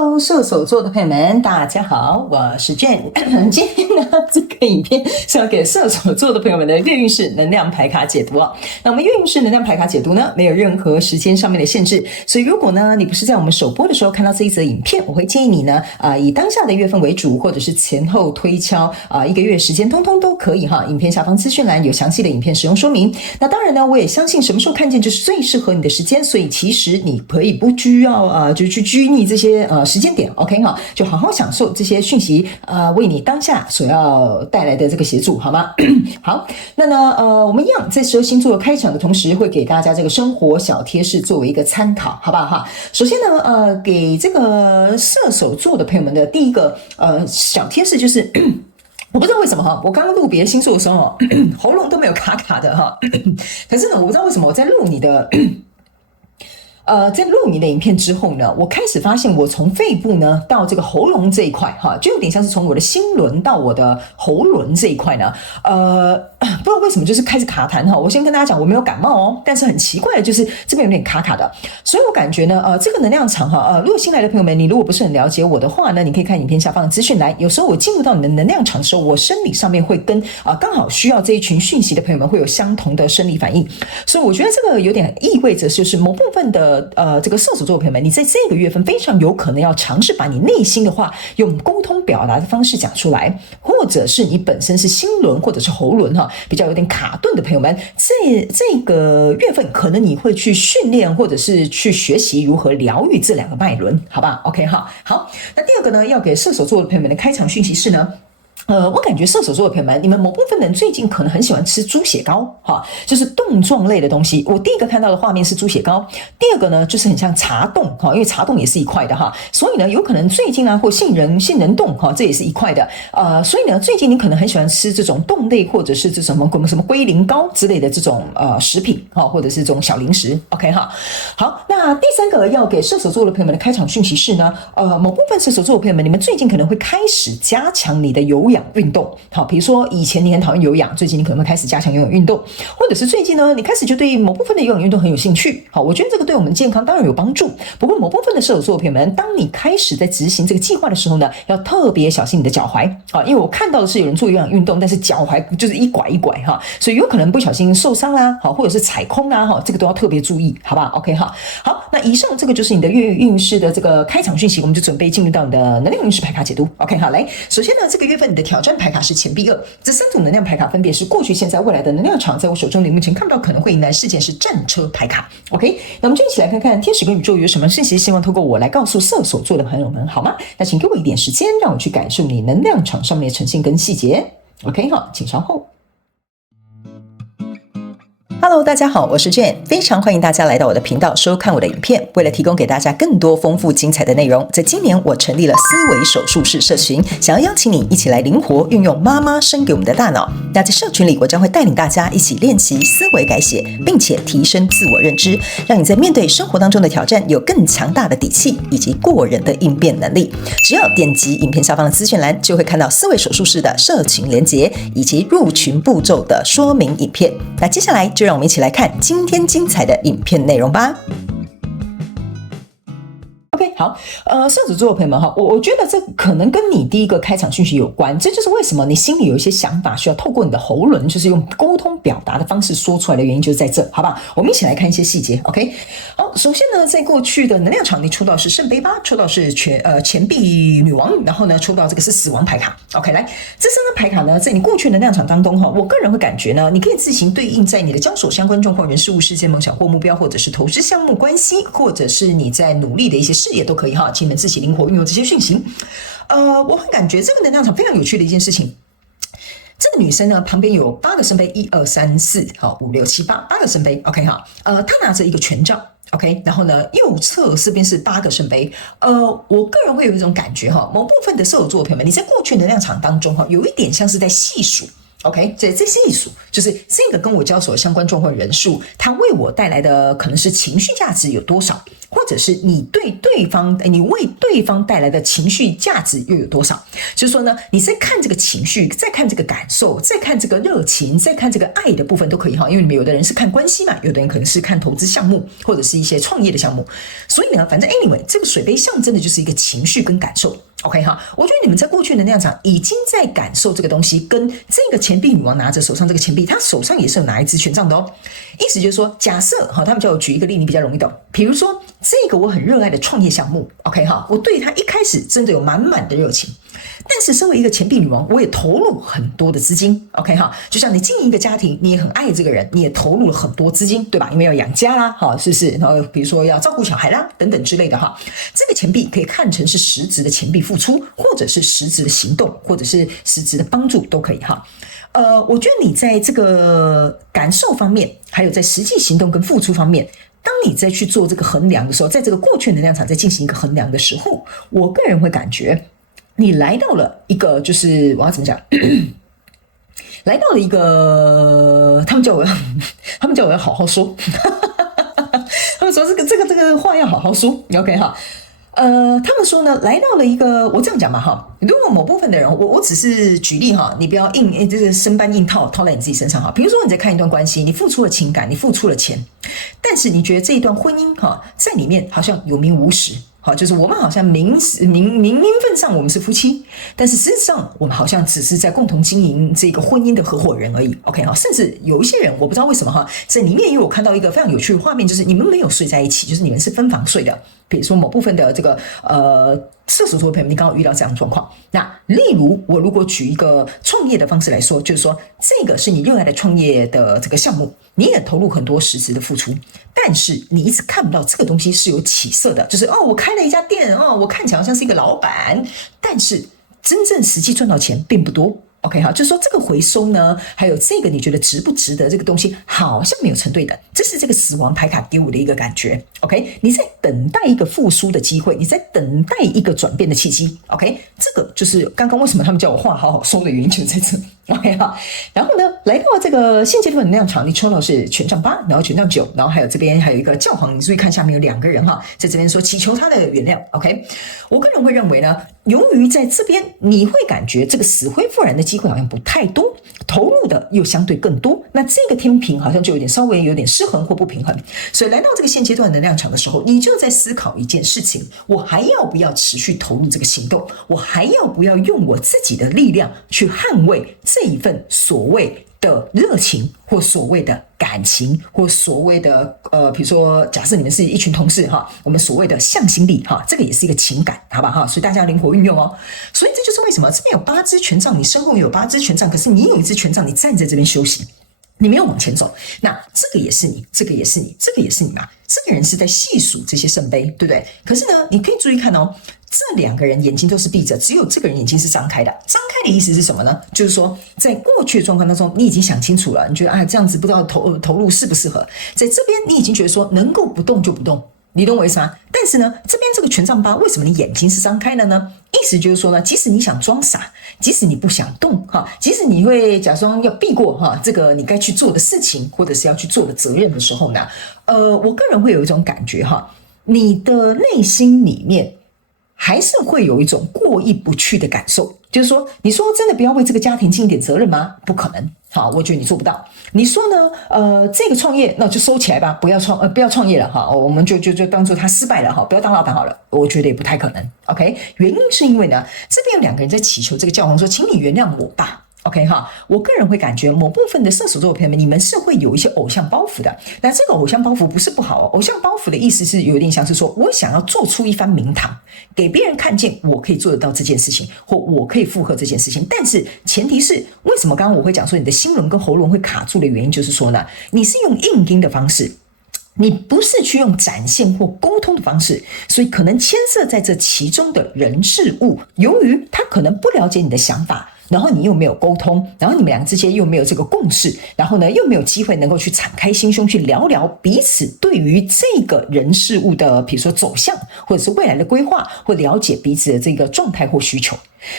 Hello， 射手座的朋友們，大家好，我是 Jane。今天呢，這個影片是要給射手座的朋友們的月運勢能量牌卡解讀哦。那我們月運勢能量牌卡解讀呢，沒有任何時間上面的限制，所以如果呢你不是在我們首播的時候看到這一則影片，我會建議你呢以當下的月份為主，或者是前後推敲一個月時間，通通都可以哈。影片下方資訊欄有詳細的影片使用說明。那當然呢，我也相信什麼時候看見就是最適合你的時間，所以其實你可以不需要就去拘泥這些時間點 ，OK 哈，就好好享受這些訊息為你當下所要帶來的這個協助，好嗎？好，那呢我們一樣在12星座開場的同時，會給大家這個生活小貼士作為一個參考，好不好哈？首先呢給這個射手座的朋友們的第一個小貼士就是我不知道為什麼哈，我剛剛錄別的星座的時候喉嚨都沒有卡卡的哈，可是呢我不知道為什麼我在錄你的在錄你的影片之後呢，我開始發現我從肺部呢到這個喉嚨這一塊哈，就有點像是從我的心輪到我的喉輪這一塊呢，不知道為什麼就是開始卡痰哈。我先跟大家講，我沒有感冒哦，但是很奇怪的就是這邊有點卡卡的，所以我感覺呢，這個能量場哈，如果新來的朋友們，你如果不是很了解我的話呢，你可以看影片下方的資訊欄。有時候我進入到你的能量場的時候，我生理上面會跟剛好需要這一群訊息的朋友們會有相同的生理反應，所以我覺得這個有點意味着就是某部分的這個射手座的朋友們，你在這個月份非常有可能要嘗試把你內心的話用溝通表達的方式講出來，或者是你本身是心輪或者是喉輪哈，比較有點卡頓的朋友們，這個月份可能你會去訓練或者是去學習如何療癒這兩個脈輪，好吧 ？OK 哈，好，那第二個呢，要給射手座的朋友們的開場訊息是呢。我感覺射手座的朋友們，你們某部分人最近可能很喜歡吃豬血糕，哈，就是凍狀類的東西。我第一個看到的畫面是豬血糕，第二個呢就是很像茶凍，哈，因為茶凍也是一塊的哈，所以呢有可能最近或杏仁凍，哈，這也是一塊的，所以呢最近你可能很喜歡吃這種凍類或者是這什麼龜苓膏之類的這種食品，哈，或者是這種小零食 ，OK 哈。好，那第三個要給射手座的朋友們的開場訊息是呢，某部分射手座的朋友們，你們最近可能會開始加強你的有氧運動，好，比如說以前你很討厭有氧，最近你可能會開始加強有氧運動，或者是最近呢，你開始就對某部分的有氧運動很有興趣，好，我覺得這個對我們健康當然有幫助。不過某部分的射手座朋友們，當你開始在執行這個計劃的時候呢，要特別小心你的腳踝，好，因為我看到的是有人做有氧運動，但是腳踝就是一拐一拐哈，所以有可能不小心受傷啦，好，或者是踩空啦，哈，這個都要特別注意，好吧 ？OK 哈，好，那以上這個就是你的月運勢的這個開場訊息，我們就準備進入到你的能量運勢牌卡解讀。OK 好，來，首先呢，這個月份你的挑戰牌卡是錢幣2，這3組能量牌卡分別是過去、現在、未來的能量場。在我手中，你目前看到可能會迎來事件是戰車牌卡。OK， 那我們就一起來看看天使跟宇宙有什麼信息，希望透過我來告訴射手座的朋友們，好嗎？那請給我一點時間，讓我去感受你能量場上面的呈現跟細節。OK， 好，請稍後。Hello， 大家好，我是 Jane， 非常歡迎大家來到我的頻道收看我的影片。為了提供給大家更多豐富精彩的內容，在今年我成立了思維手術室社群，想要邀請你一起來靈活運用媽媽生給我們的大腦。那在社群裡，我將會帶領大家一起練習思維改寫，並且提升自我認知，讓你在面對生活當中的挑戰有更強大的底氣以及過人的應變能力。只要點擊影片下方的資訊欄，就會看到思維手術室的社群連結以及入群步驟的說明影片。那接下來就讓我們一起來看今天精彩的影片內容吧。OK， 好，射手座的朋友們哈，我覺得這可能跟你第一個開場訊息有關，這就是為什麼你心裡有一些想法需要透過你的喉輪，就是用溝通表達的方式說出來的原因，就是在這，好不好？我們一起來看一些細節。OK， 好，首先呢，在過去的能量場，你抽到是聖杯8，抽到是錢幣女王，然後呢，抽到這個是死亡牌卡。OK， 來，這3張牌卡呢，在你過去的能量場當中哈，我個人會感覺呢，你可以自行對應在你的交手相關狀況、人事物、事件、夢想或目標，或者是投資項目關係，或者是你在努力的一些事業都可以哈，請你們自己靈活運用這些訊息。我很感覺這個能量場非常有趣的一件事情。這個女生呢，旁邊有8個聖杯，1、2、3、4，好，5、6、7、8個聖杯。OK 哈，她拿着一個權杖。OK， 然後呢，右側這邊是8個聖杯。我個人會有一種感覺哈，某部分的射手座的朋友們，你在過去能量場當中哈，有一點像是在細數。OK， 這細數就是這個跟我交手的相關狀況人數，它為我帶來的可能是情緒價值有多少，或者是你對對方，你為對方帶來的情緒價值又有多少？就是說呢，你在看這個情緒，再看這個感受，再看這個熱情，再看這個愛的部分都可以哈。因為你們有的人是看關係嘛，有的人可能是看投資項目，或者是一些創業的項目。所以呢，反正 anyway， 這個水杯象徵的就是一個情緒跟感受。OK 哈，我覺得你們在過去的能量場已經在感受這個東西，跟這個錢幣女王拿着手上這個錢幣，她手上也是有拿一支權杖的哦。意思就是說，假設哈，他們叫我舉一個例，你比較容易懂。比如說這個我很熱愛的創業項目 ，OK 哈，我對它一開始真的有滿滿的熱情，但是身為一個錢幣女王，我也投入很多的資金 ，OK 哈，就像你經營一個家庭，你也很愛這個人，你也投入了很多資金，對吧？因為要養家啦，哈，是不是？然後比如說要照顧小孩啦，等等之類的哈，這個錢幣可以看成是實質的錢幣付出，或者是實質的行動，或者是實質的幫助都可以哈。我覺得你在這個感受方面，還有在實際行動跟付出方面，當你在去做這個衡量的時候，在這個過去能量場在進行一個衡量的時候，我個人會感覺你來到了一個，就是我要怎麼講，來到了一個，他們叫我要好好說，他們說這個話要好好說 ，OK 哈。他們說呢，來到了一個，我這樣講嘛哈，如果某部分的人，我只是舉例哈，你不要就是生搬硬套在你自己身上哈。比如說你在看一段關係，你付出了情感，你付出了錢，但是你覺得這一段婚姻哈，在裡面好像有名無實。好，就是我們好像名分上我們是夫妻，但是實質上我們好像只是在共同經營這個婚姻的合夥人而已。OK 哈，甚至有一些人我不知道為什麼哈，在裡面因為我看到一個非常有趣的畫面，就是你們沒有睡在一起，就是你們是分房睡的。比如說某部分的這個射手座的朋友，你剛好遇到這樣的狀況。那例如我如果舉一個創業的方式來說，就是說這個是你熱愛的創業的這個項目，你也投入很多實質的付出，但是你一直看不到這個東西是有起色的，就是我開了一家店我看起來好像是一個老闆，但是真正實際賺到錢並不多。OK 好，就是說這個回收呢，還有這個你覺得值不值得這個東西好像沒有成對等，這是這個死亡牌卡給我的一個感覺。OK， 你在等待一個復甦的機會，你在等待一個轉變的契機。OK， 這個就是剛剛為什麼他們叫我話好好說的原因，就在這。OK 好，然後呢，來到這個現階段的能量場，你抽到是權杖8，然後權杖9，然後還有這邊還有一個教皇，你注意看下面有2個人哈，在這邊說祈求他的原諒。OK， 我個人會認為呢，由於在這邊你會感覺這個死灰復燃的機會好像不太多，投入的又相對更多，那這個天平好像就稍微有點失衡或不平衡，所以來到這個現階段能量場的時候，你就在思考一件事情：我還要不要持續投入這個行動？我還要不要用我自己的力量去捍衛這一份所謂的熱情，或所謂的感情，或所謂的比如說假設你們是一群同事哈，我們所謂的向心力哈，這個也是一個情感，好吧哈，所以大家靈活運用哦。所以這就是為什麼這邊有8支權杖，你身後有8支權杖，可是你有一支權杖，你站在這邊休息，你沒有往前走，那這個也是你，這個也是你，這個也是你嘛。這個人是在細數這些聖杯，對不對？可是呢，你可以注意看哦，這2個人眼睛都是閉着，只有這個人眼睛是張開的。張開的意思是什麼呢？就是說，在過去的狀況當中，你已經想清楚了，你覺得這樣子不知道投入適不適合。在這邊，你已經覺得說能夠不動就不動。你懂我意思嗎？但是呢，這邊這個權杖8，為什麼你眼睛是張開的呢？意思就是說呢，即使你想裝傻，即使你不想動哈，即使你會假裝要避過哈這個你該去做的事情，或者是要去做的責任的時候呢，我個人會有一種感覺哈，你的內心裡面還是會有一種過意不去的感受。就是說，你說真的不要為這個家庭盡一點責任嗎？不可能。好，我覺得你做不到。你說呢？這個創業那就收起來吧，不要創業了哈。我們就當做他失敗了哈，不要當老闆好了。我覺得也不太可能。OK， 原因是因為呢，這邊有2個人在祈求這個教皇說，請你原諒我吧。OK 哈，我個人會感覺某部分的射手座的朋友們，你們是會有一些偶像包袱的。那這個偶像包袱不是不好哦，偶像包袱的意思是有點像是說我想要做出一番名堂，給別人看見我可以做得到這件事情，或我可以負荷這件事情。但是前提是，為什麼剛剛我會講說你的心輪跟喉輪會卡住的原因，就是說呢，你是用硬釘的方式，你不是去用展現或溝通的方式，所以可能牽涉在這其中的人事物，由於他可能不了解你的想法，然後你又沒有溝通，然後你們倆之間又沒有這個共識，然後呢又沒有機會能夠去敞開心胸去聊聊彼此對於這個人事物的比如說走向，或者是未來的規劃，或了解彼此的這個狀態或需求，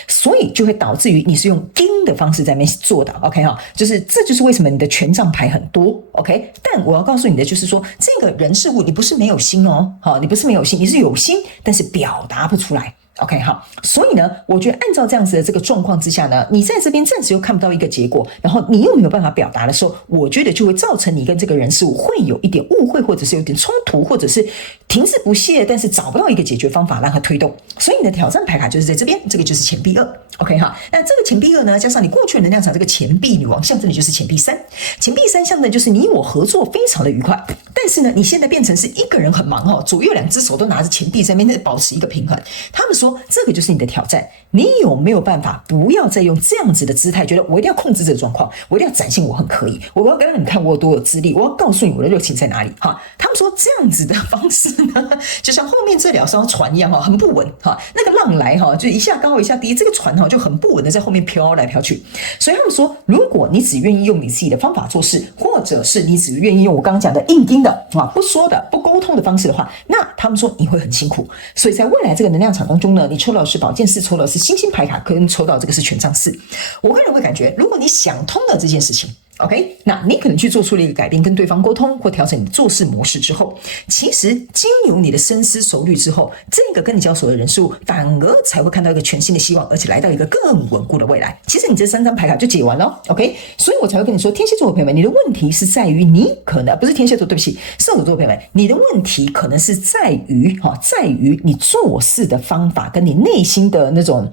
所以就會導致於你是用盯的方式在那邊做的 OK 哈，这就是為什麼你的權杖牌很多 OK， 但我要告訴你的就是說，這個人事物你不是沒有心哦，你不是沒有心，你是有心，但是表達不出來。OK 好，所以呢，我覺得按照這樣子的這個狀況之下呢，你在這邊暫時又看不到一個結果，然後你又沒有辦法表達的時候，我覺得就會造成你跟這個人事物會有一點誤會，或者是有點衝突，或者是停滯不懈，但是找不到一個解決方法讓它推動。所以你的挑戰牌卡就是在這邊，這個就是錢幣2。OK 哈，那這個錢幣2呢，加上你過去的能量場這個錢幣女王，象徵的就是錢幣3。錢幣3象徵就是你我合作非常的愉快，但是呢，你現在變成是一個人很忙哦，左右兩隻手都拿着錢幣在那邊保持一個平衡。他們說這個就是你的挑戰，你有沒有辦法不要再用這樣子的姿態，覺得我一定要控制這個狀況，我一定要展現我很可以，我要讓你看我有多有資歷，我要告訴你我的熱情在哪裡哈。他們說這樣子的方式呢，就像後面這兩艘船一樣哈，很不穩哈，那個浪來哈，就一下高一下低，這個船哈就很不穩的在後面飄來飄去。所以他們說，如果你只願意用你自己的方法做事，或者是你只願意用我剛剛講的硬盯的不說的不溝通的方式的話，那他們說你會很辛苦。所以在未來這個能量場當中呢，你抽到的是寶劍4，抽到的是星星牌卡，跟抽到這個是權杖4。我個人會感覺，如果你想通了這件事情，OK， 那你可能去做出了一個改變，跟對方溝通或調整你的做事模式之後，其實經由你的深思熟慮之後，這個跟你交手的人事物反而才會看到一個全新的希望，而且來到一個更穩固的未來。其實你這3張牌卡就解完了 ，OK， 所以我才會跟你說，天蠍座的朋友們，你的問題是在於你可能不是天蠍座，對不起，射手座的朋友們，你的問題可能是在於你做事的方法跟你內心的那種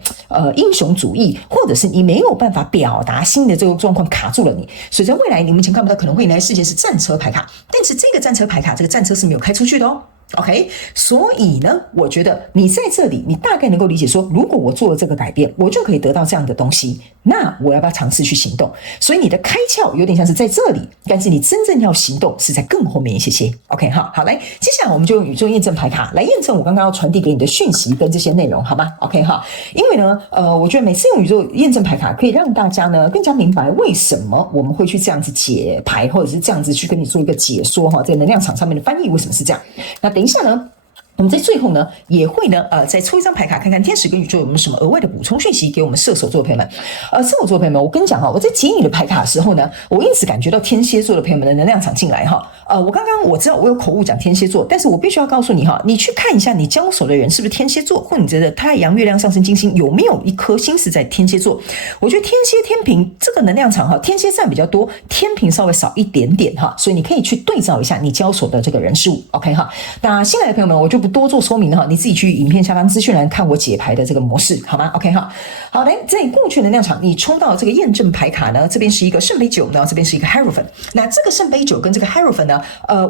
英雄主義，或者是你沒有辦法表達心的這個狀況卡住了你。所以在未來你目前看不到可能會迎來的事件是戰車牌卡，但是這個戰車牌卡，這個戰車是沒有開出去的哦。OK， 所以呢，我覺得你在這裡，你大概能夠理解說，如果我做了這個改變，我就可以得到這樣的東西，那我要不要嘗試去行動？所以你的開竅有點像是在這裡，但是你真正要行動是在更後面一些些。OK， 好，來，接下來我們就用宇宙驗證牌卡來驗證我剛剛要傳遞給你的訊息跟這些內容，好嗎 ？OK， 好，因為呢，我覺得每次用宇宙驗證牌卡可以讓大家呢更加明白為什麼我們會去這樣子解牌，或者是這樣子去跟你做一個解說哈，在能量場上面的翻譯為什麼是這樣？那等一下呢，我們在最後呢，也會呢，再抽一張牌卡，看看天使跟宇宙有沒有什麼額外的補充訊息給我們射手座的朋友們。射手座的朋友們，我跟你講哈，我在解你的牌卡的時候呢，我因此感覺到天蠍座的朋友們的能量場進來哈。我剛剛我知道我有口誤講天蠍座，但是我必須要告訴你哈，你去看一下你交手的人是不是天蠍座，或你覺得太陽、月亮、上升、金星有沒有一顆星是在天蠍座？我覺得天蠍、天秤這個能量場哈，天蠍佔比較多，天秤稍微少一點點哈，所以你可以去對照一下你交手的這個人事物。OK 哈，那新來的朋友們，我就不多做說明了哈，你自己去影片下方資訊欄看我解牌的這個模式，好嗎 ？OK 哈，好來，在過去能量場你抽到這個驗證牌卡呢，這邊是一個聖杯9，然後這邊是一個 Hierophant。那這個聖杯9跟這個 Hierophant呢，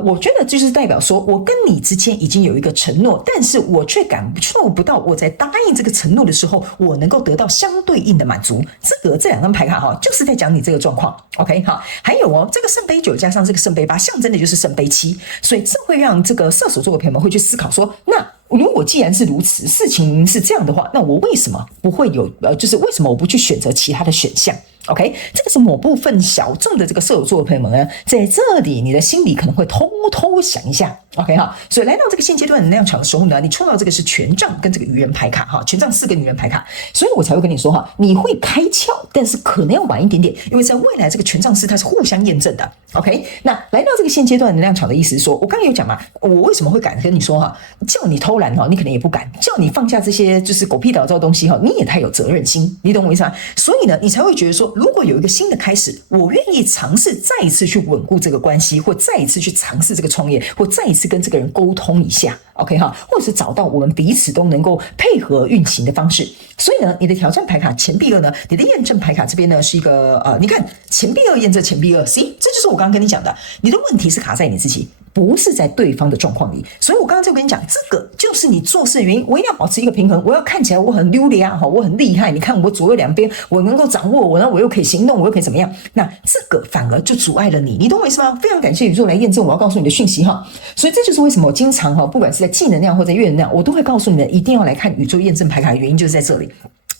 我覺得就是代表說我跟你之間已經有一個承諾，但是我卻感受不到我在答應這個承諾的時候，我能夠得到相對應的滿足。這兩張牌卡哈，就是在講你這個狀況。OK 好，還有這個聖杯9加上這個聖杯8，象徵的就是聖杯7，所以這會讓這個射手座的朋友們會去思考說，那如果既然是如此，事情是這樣的話，那我為什麼不會有就是為什麼我不去選擇其他的選項？ OK， 這個是某部分小眾的這個射手座的朋友們呢，在這裡你的心裡可能會偷偷想一下。OK 哈，所以來到這個現階段能量場的時候呢，你抽到這個是權杖跟這個愚人牌卡哈，權杖4跟愚人牌卡，所以我才會跟你說哈，你會開竅，但是可能要晚一點點，因為在未來這個權杖4它是互相驗證的。OK， 那來到這個現階段能量場的意思是說，我剛剛有講嘛，我為什麼會敢跟你說哈，叫你偷懶哈，你可能也不敢；叫你放下這些就是狗屁倒灶的東西哈，你也太有責任心，你懂我意思嗎？所以呢，你才會覺得說，如果有一個新的開始，我願意嘗試再一次去穩固這個關係，或再一次去嘗試這個創業，或再一次跟這個人溝通一下 ，OK 哈，或者是找到我們彼此都能夠配合運行的方式。所以呢，你的挑戰牌卡錢幣2呢，你的驗證牌卡這邊呢是一個你看錢幣2驗證錢幣2 ，C， 這就是我剛剛跟你講的，你的問題是卡在你自己，不是在對方的狀況裡。所以我剛剛就跟你講，這個就是你做事的原因，我一定要保持一個平衡，我要看起來我很溜利啊，我很厲害，你看我左右兩邊我能夠掌握，然後我又可以行動，我又可以怎麼樣？那這個反而就阻礙了你，你懂我意思嗎？非常感謝宇宙來驗證我要告訴你的訊息哈。所以這就是為什麼我經常不管是在技能量或者月能量，我都會告訴你們一定要來看宇宙驗證牌卡的原因，就是在這裡。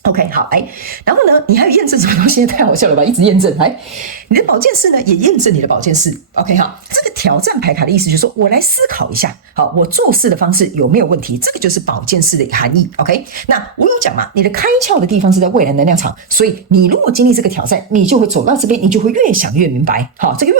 OK， 好，來，然後呢，你還有驗證什麼東西？太好笑了吧，一直驗證。來，你的寶劍四呢，也驗證你的寶劍四。OK， 好，這個挑戰牌卡的意思就是說，我來思考一下，好，我做事的方式有沒有問題？這個就是寶劍四的一個含義。OK，那我有講嘛，你的開竅的地方是在未來能量場，所以你如果經歷這個挑戰，你就會走到這邊，你就會越想越明白。好，這個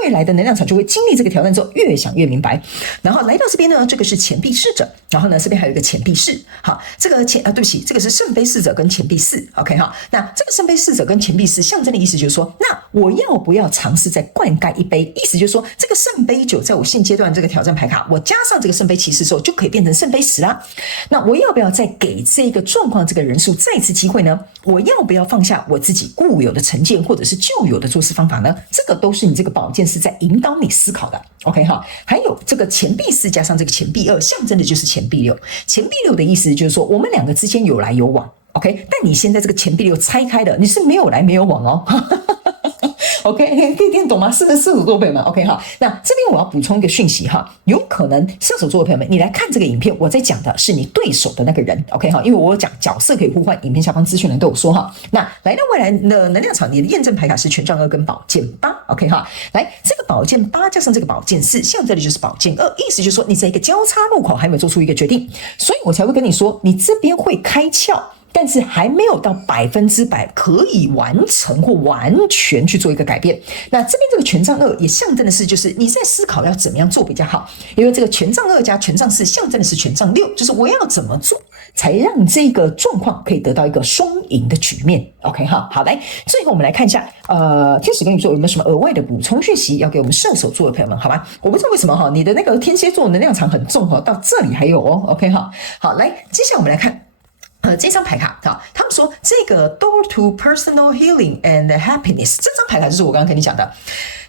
未來的能量場就會經歷這個挑戰之後，越想越明白。然後來到這邊呢，這個是錢幣侍者，然後呢，這邊還有一個錢幣侍。好，這個對不起，這個是聖杯侍者跟錢幣四 ，OK 哈，那這個聖杯侍者跟錢幣四象徵的意思就是說，那我要不要嘗試再灌溉一杯？意思就是說，這個聖杯九在我現階段這個挑戰牌卡，我加上這個聖杯騎士之後，就可以變成聖杯10啦。那我要不要再給這個狀況這個人數再一次機會呢？我要不要放下我自己固有的成見或者是舊有的做事方法呢？這個都是你這個寶劍四在引導你思考的 ，OK 哈。還有這個錢幣四加上這個錢幣2，象徵的就是錢幣6。錢幣6的意思就是說，我們兩個之間有來有往。OK， 但你現在這個錢幣6拆開的，你是沒有來沒有往哦。OK， 可以聽懂嗎？是的，射手座的朋友們 ，OK 哈。那這邊我要補充一個訊息哈，有可能射手座的朋友們，你來看這個影片，我在講的是你對手的那個人 ，OK 哈，因為我有講角色可以互換，影片下方資訊欄都有說哈。那來到未來的能量場，你的驗證牌卡是權杖2跟寶劍8 ，OK 哈。來，這個寶劍8加上這個寶劍4，象徵的就是寶劍2，意思就是說你在一個交叉路口還沒有做出一個決定，所以我才會跟你說，你這邊會開竅。但是還沒有到100%可以完成或完全去做一個改變。那這邊這個權杖2也象徵的是，就是你在思考要怎麼樣做比較好。因為這個權杖2加權杖4象徵的是權杖6，就是我要怎麼做才讓這個狀況可以得到一個雙贏的局面。OK 哈，好，來，最後我們來看一下，天使跟宇宙有沒有什麼額外的補充訊息要給我們射手座的朋友們？好吧，我不知道為什麼哈，你的那個天蠍座能量場很重哈，到這裡還有哦。OK 哈，好，來，接下來我們來看。這張牌卡，他們說這個 Door to Personal Healing and Happiness 這張牌卡就是我剛剛跟你講的。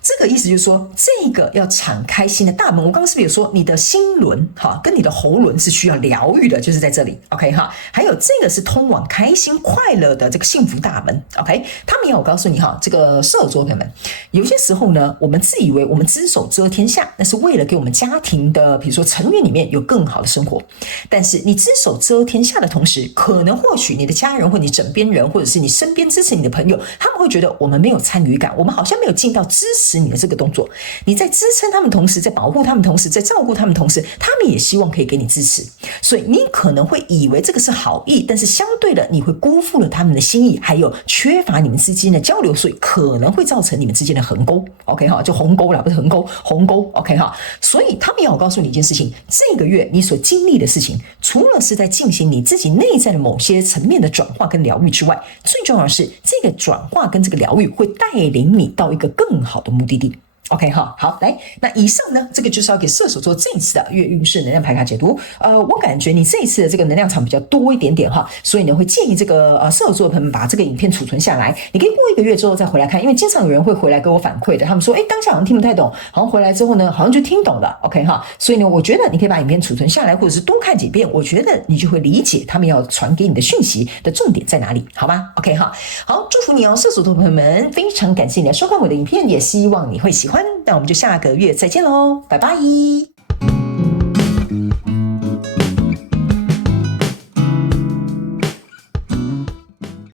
這個意思就是說，這個要敞開心的大門。我剛剛是不是有說你的心輪哈，跟你的喉輪是需要療癒的，就是在這裡 ，OK 哈。還有這個是通往開心快樂的這個幸福大門 ，OK。他們要我告訴你哈，這個射手座朋友們，有些時候呢，我們自以為我們只手遮天下，那是為了給我們家庭的，比如說成員裡面有更好的生活。但是你只手遮天下的同時，可能或許你的家人或你枕邊人，或者是你身邊支持你的朋友，他們會覺得我們沒有參與感，我們好像沒有盡到支持你的這個動作。你在支撐他們同時，在保護他們同時，在照顧他們同時，他們也希望可以給你支持。所以你可能會以為這個是好意，但是相對的，你會辜負了他們的心意，還有缺乏你們之間的交流，所以可能會造成你們之間的鴻溝。OK 哈，就鴻溝啦，不是鴻溝，鴻溝。OK 哈，所以他們要我告訴你一件事情：這個月你所經歷的事情，除了是在進行你自己內在的某些層面的轉化跟療癒之外，最重要的是這個轉化跟這個療癒會帶領你到一個更好的目的地。OK 哈，好，來，那以上呢，這個就是要給射手座這一次的月運勢能量牌卡解讀。我感覺你這一次的這個能量場比較多一點點哈，所以呢會建議這個射手座的朋友們把這個影片儲存下來，你可以過1個月之後再回來看，因為經常有人會回來給我反饋的，他們說，當下好像聽不太懂，好像回來之後呢，好像就聽懂了。OK 哈，所以呢，我覺得你可以把影片儲存下來，或者是多看幾遍，我覺得你就會理解他們要傳給你的訊息的重點在哪裡，好嗎 ？OK 哈，好，祝福你哦，射手座的朋友們，非常感謝你來收看我的影片，也希望你會喜歡。那我們就下個月再見嘍，拜拜。